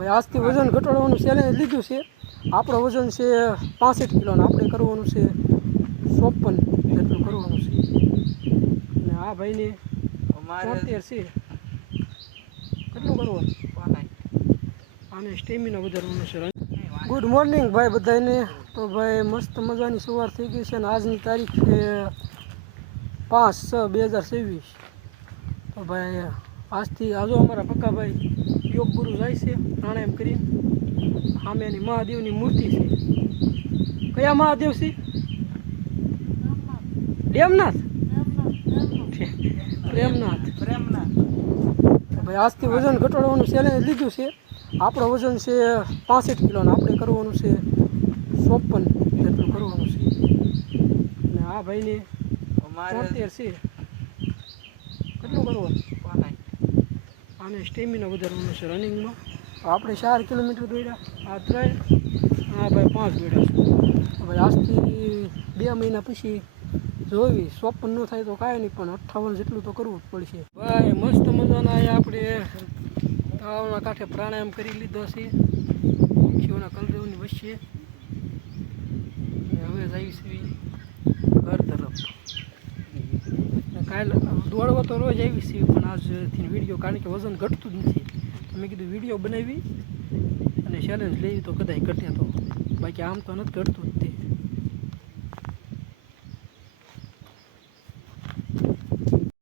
ભાઈ આજથી વજન ઘટાડવાનું ચેલેન્જ લીધું છે. આપણો વજન છે 65 કિલો અને આપણે કરવાનું છે 54 જેટલું કરવાનું છે. અને આ ભાઈને 73 છે. કેટલું કરવાનું? આને સ્ટેમિના વધારવાનું છે. ગુડ મોર્નિંગ ભાઈ બધાને. તો ભાઈ મસ્ત મજાની સવાર થઈ ગઈ છે અને આજની તારીખ છે 5/6/2023. તો ભાઈ આજથી આજો અમારા પક્કાભાઈ યોગ ગુરુ જાય છે પ્રાણાયામ કરીને. સામે એની મહાદેવની મૂર્તિ છે. કયા મહાદેવ છે? ડેમનાથ. પ્રેમનાથ. ભાઈ આજથી વજન ઘટાડવાનું ચેલેન્જ લીધું છે. આપણો વજન છે 65 કિલો અને આપણે કરવાનું છે 54 જેટલું કરવાનું છે. અને આ ભાઈને 73 છે. કેટલું કરવાનું? આને સ્ટેમિના વધારવાનું છે રનિંગમાં. આપણે 4 કિલોમીટર દોડ્યા, આ 3, આ ભાઈ 5 દોડ્યા છે. ભાઈ આજથી 2 મહિના પછી જોવી 54 ન થાય તો કાંઈ નહીં, પણ 58 જેટલું તો કરવું જ પડશે. ભાઈ મસ્ત મજાના અહીંયા આપણે તળાવના કાંઠે પ્રાણાયામ કરી લીધો છે પક્ષીઓના કલરવની વચ્ચે. હવે જઈએ છીએ ઘર તરફ. કાલે દોડવા તો રોજ આવી છીએ, પણ આજથી વિડીયો કારણ કે વજન ઘટતું જ નથી. મેં કીધું વિડીયો બનાવી અને ચેલેન્જ લેવી તો કદાચ ઘટે તો, બાકી આમ તો નથી ઘટતું.